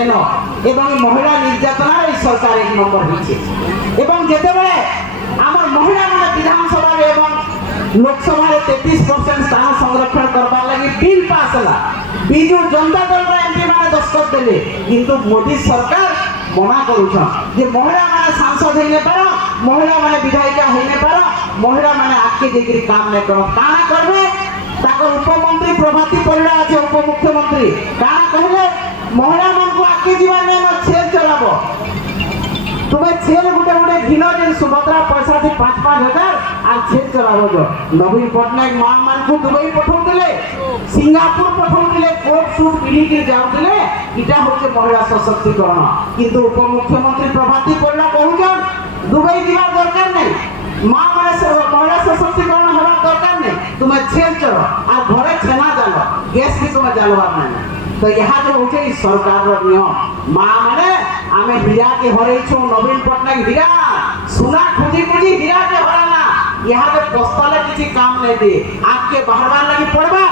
নাই ন এবং মহিলা নির্যাতনার এই সরকার 1 নম্বর হয়েছে এবং যেতেবেলে আমার মহিলা মানে বিধানসভা এবং লোকসভার 33% স্থান সংরক্ষণ করবার লাগি বিল পাস হলা বিজু জনতা দলর এমপি মানে দস্তখত দেলে কিন্তু মোদী সরকার মনা করুছন যে মহিলা মানে সাংসদ হইনে পার মহিলা মানে বিধায়িকা হইনে পার মহিলা মানে আগে যেগিরি কাম নাই কর কানা করবে তাকে উপমন্ত্রী প্রভাতী পরিড়া আছে উপমুখ্যমন্ত্রী কানা কহিলে মহিলা মানকু আগে যাবার নাই ছেল চলাব তুমি ছেল গুটে গুটে ঘিন যে সুভদ্রা পয়সা দিয়ে 5-5 হাজার আর ছেল চলাব নবীন পটনায়ক মা মানকু দুবাই পঠাউলে সিঙ্গাপুর পঠাউলে কোট সুট পিড়িকি যাওলে এটা হচ্ছে মহিলা সশক্তিকরণ কিন্তু উপমুখ্যমন্ত্রী প্রভাতী পরিড়া কহুছন দুবাই যাবার দরকার নেই মা মানে মহিলা সশক্তিকরণ হওয়ার দরকার নেই তুমি ছেল চল আর ঘরে ছেনা জাল গ্যাস भी तुम्हें জালবার নাই তো ইহা যে হচ্ছে এই সরকারর নিয়ম মা মানে আমি হীরাকে হরাইছু নবীন পটনায়ক হীরা সোনা খুঁজি খুঁজি হীরাকে হরানা ইহা যে বস্তালে কিছু কাম নাই দিয়ে আজকে বাহারবার লাগি পড়বা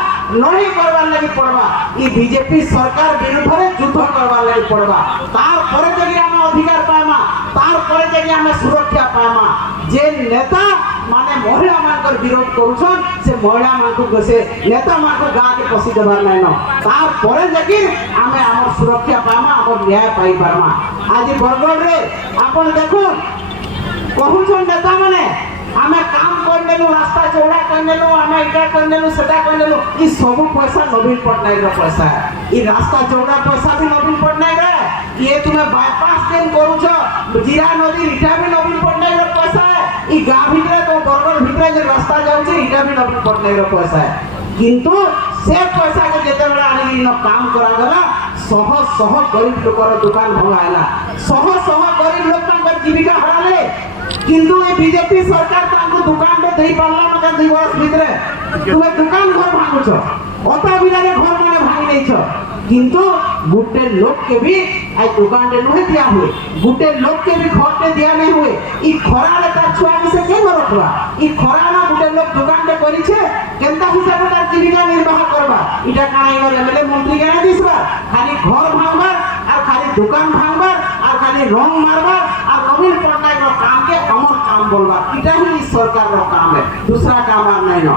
নহি করবার লাগি পড়বা এই বিজেপি সরকার বিরুদ্ধে যুদ্ধ করবার লাগি পড়বা তারপরে যদি আমি অধিকার পাইমা তারপরে যদি আমি সুরক্ষা পাইমা যে নেতা মানে মহিলা মানকর বিরোধ করছন সে মহিলা মানকু সে নেতা মানকু গাঁকে পশি দেবার নাই ন তারপরে যদি আমি আমার সুরক্ষা পাইমা আমার ন্যায় পাই পারমা আজ বরগড়ে আপন দেখুন কহুছন নেতা মানে আমি কাম করনেলু রাস্তা চৌড়া করনেলু আমি এটা করনেলু সেটা করনেলু ই সবু পয়সা নবীন পটনায়ক পয়সা ই রাস্তা চৌড়া পয়সা भी নবীন পটনায়ক ये তুমি বাইপাস ট্রেন করুছ জিরা নদী এটা भी নবীন পটনায়ক পয়সা ই গাঁ ভিতরে তো বরগড় ভিতরে যে রাস্তা যাচ্ছে এটা भी নবীন পটনায়ক পয়সা কিন্তু সে পয়সাকে যেতেবেলে আনি কাম করা গলা সহ সহ গরিব লোকর দোকান ভঙা হেলা সহ সহ গরিব লোক তাঙ্কর জীবিকা হারালে কিন্তু এই বিজেপি সরকার তাঙ্কু দোকানটা দেই পারলা না 2 বছর ভিতরে তুমি দোকান ঘর ভাঙুছ অতা বিলারে ঘর মানে ভাঙি নেইছ কিন্তু গুটে লোককে भी आई दुकान रे नहे दिया हुए गुटे लोग के भी घर पे दिया नहीं हुए ई खरा रे तार छुआ से के रखवा ई खरा ना गुटे लोग दुकान रे करी छे केनता हिसाब तार जीविका निर्वाह करबा इटा काना इवर एमएलए मंत्री केना दिसबा खाली घर भांगबा और खाली दुकान भांगबा और खाली रंग मारबा और नवीन पटनायक काम के अमर काम बोलबा इटा ही सरकार रो काम है दूसरा काम আর নাই না।